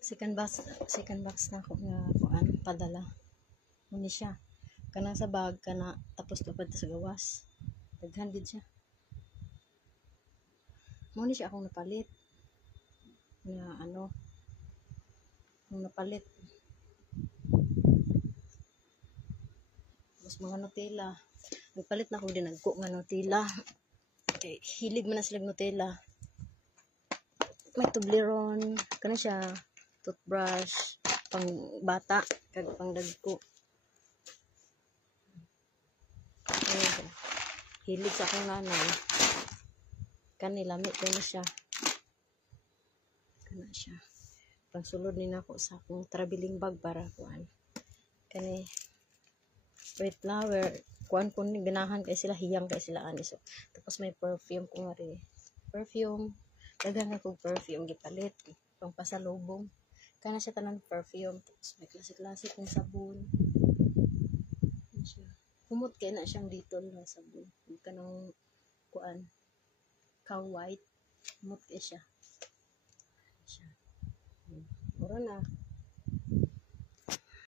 second box na ko nga kuan padala. Muni siya. Kanang sa bag kana tapos tupad sa gawas. Daghan gid siya. Muni siya akong napalit. Nga ano, akong napalit. Tapos mga Nutella. Nagpalit na ako din nagko nga Nutella. Okay, hilig man na sila Nutella. May Toblerone, kana siya toothbrush pang bata kag pang dagko. Hilig sa akong nanay. Kani lami ko na siya. Kana siya. Pangsulod ni nako sa akong traveling bag para kuan. Kani with flower, kuan ko ni ganahan kay sila, hiyang kay sila ani. So, tapos may perfume ko nga rin. Perfume, daghan akong perfume gipalit pang pasalubong. Kana siya tanan perfume, tapos may klase-klase kong sabon. Humot kay na siyang Dettol na sabon. Kanang kuan cow white, humot kay siya. Mura na.